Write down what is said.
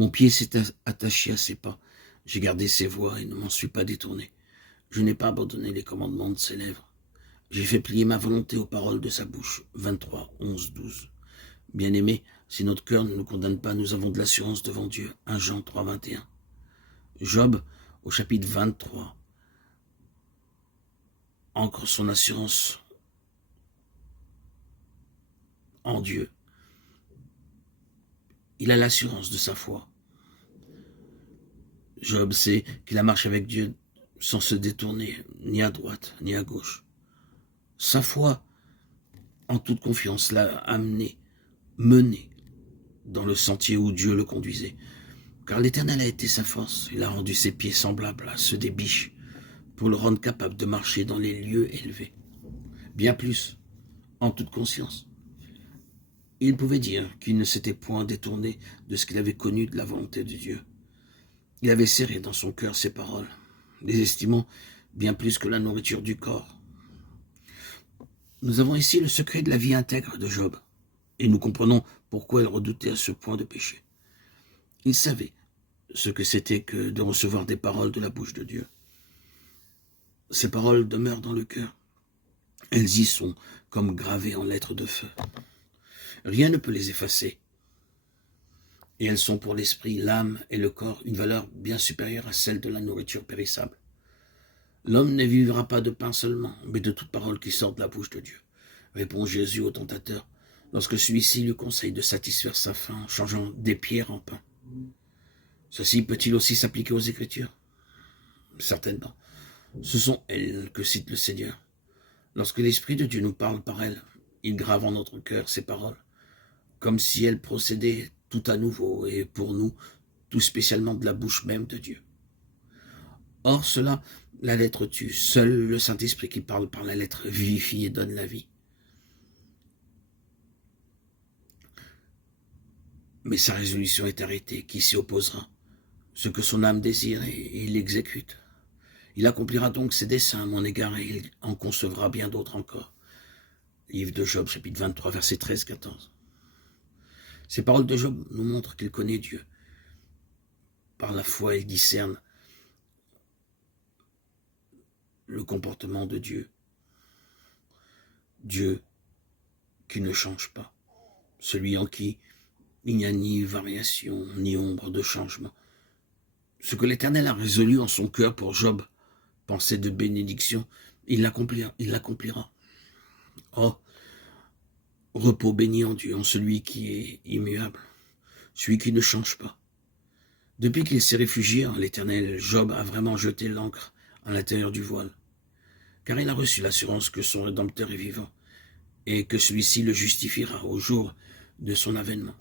Mon pied s'est attaché à ses pas. J'ai gardé ses voies et ne m'en suis pas détourné. Je n'ai pas abandonné les commandements de ses lèvres. J'ai fait plier ma volonté aux paroles de sa bouche. 23, 11, 12. Bien-aimés, si notre cœur ne nous condamne pas, nous avons de l'assurance devant Dieu. 1 Jean 3, 21. Job, au chapitre 23, ancre son assurance en Dieu. Il a l'assurance de sa foi. Job sait qu'il a marché avec Dieu sans se détourner, ni à droite, ni à gauche. Sa foi, en toute confiance, l'a amené, mené dans le sentier où Dieu le conduisait. Car l'Éternel a été sa force. Il a rendu ses pieds semblables à ceux des biches pour le rendre capable de marcher dans les lieux élevés. Bien plus, en toute conscience. Il pouvait dire qu'il ne s'était point détourné de ce qu'il avait connu de la volonté de Dieu. Il avait serré dans son cœur ces paroles, les estimant bien plus que la nourriture du corps. Nous avons ici le secret de la vie intègre de Job, et nous comprenons pourquoi il redoutait à ce point de péché. Il savait ce que c'était que de recevoir des paroles de la bouche de Dieu. Ces paroles demeurent dans le cœur. Elles y sont comme gravées en lettres de feu. Rien ne peut les effacer. Et elles sont pour l'esprit, l'âme et le corps une valeur bien supérieure à celle de la nourriture périssable. L'homme ne vivra pas de pain seulement, mais de toute parole qui sort de la bouche de Dieu, répond Jésus au tentateur, lorsque celui-ci lui conseille de satisfaire sa faim en changeant des pierres en pain. Ceci peut-il aussi s'appliquer aux Écritures? Certainement. Ce sont elles que cite le Seigneur. Lorsque l'Esprit de Dieu nous parle par elles, il grave en notre cœur ces paroles, comme si elles procédaient tout à nouveau et pour nous, tout spécialement de la bouche même de Dieu. Or cela, la lettre tue. Seul le Saint-Esprit qui parle par la lettre vivifie et donne la vie. Mais sa résolution est arrêtée. Qui s'y opposera? Ce que son âme désire, et il l'exécute. Il accomplira donc ses desseins à mon égard et il en concevra bien d'autres encore. Livre de Job, chapitre 23, versets 13-14. Ces paroles de Job nous montrent qu'il connaît Dieu. Par la foi, il discerne le comportement de Dieu. Dieu qui ne change pas. Celui en qui il n'y a ni variation, ni ombre de changement. Ce que l'Éternel a résolu en son cœur pour Job, pensée de bénédiction, il l'accomplira. Oh, repos béni en Dieu, en celui qui est immuable, celui qui ne change pas. Depuis qu'il s'est réfugié en l'Éternel, Job a vraiment jeté l'ancre à l'intérieur du voile, car il a reçu l'assurance que son Rédempteur est vivant et que celui-ci le justifiera au jour de son avènement.